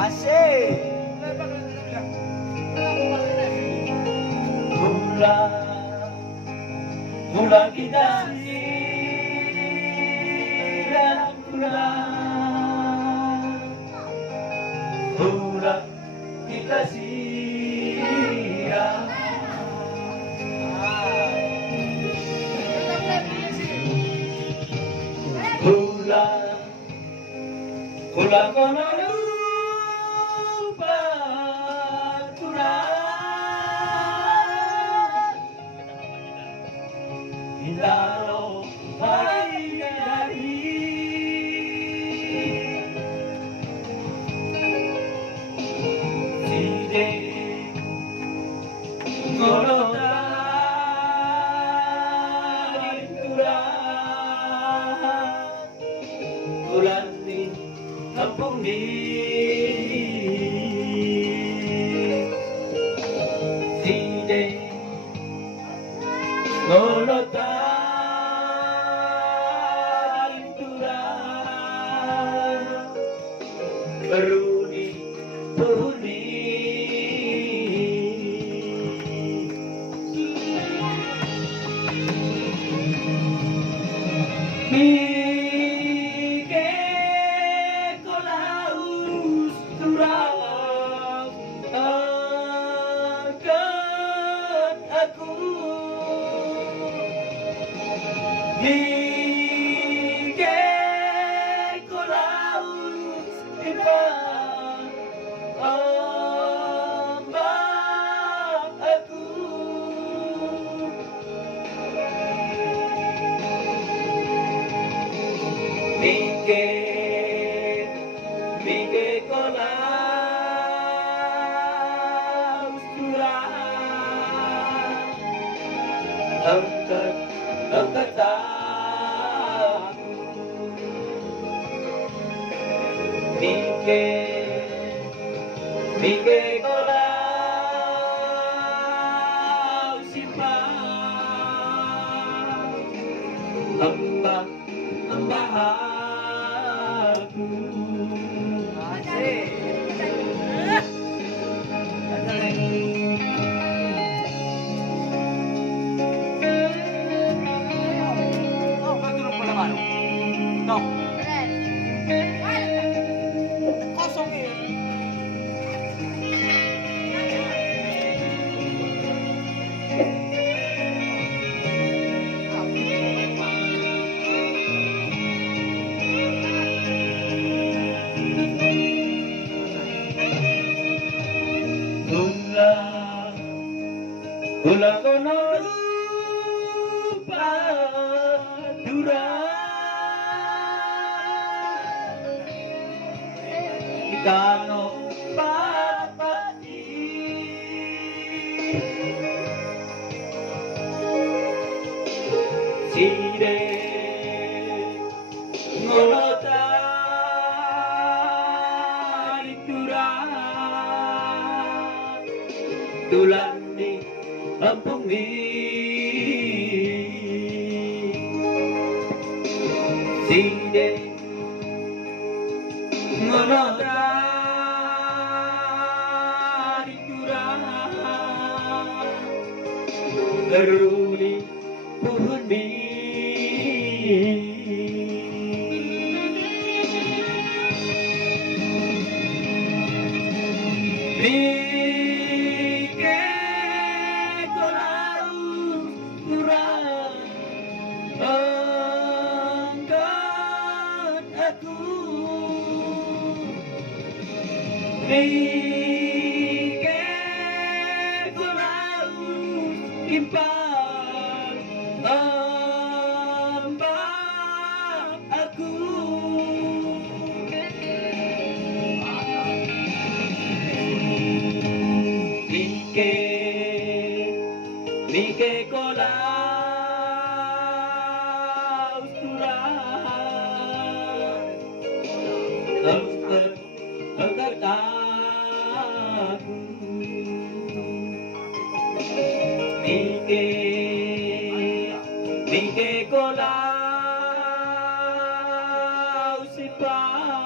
Asik. Mula kita siram mula kita siram mula kono lupa Indalo hari dari Side Ngolota Rintura Kulani Kampung di Side Ngolota Beruni Beruni Mike kolaus turang akan aku Mike kolaus timbang ombak aku Mike kolaus turang angkat aku Mike kolaus simpang hamba aku Kosong ini. Gula kono lupa durang kita no papati sire ngolota durang tulang di Kampung di Side Ngolota Diturang Beruli Puhun di Mike kolaus impang ombak aku Mike kolaus turang angkat aku Mike kolaus impang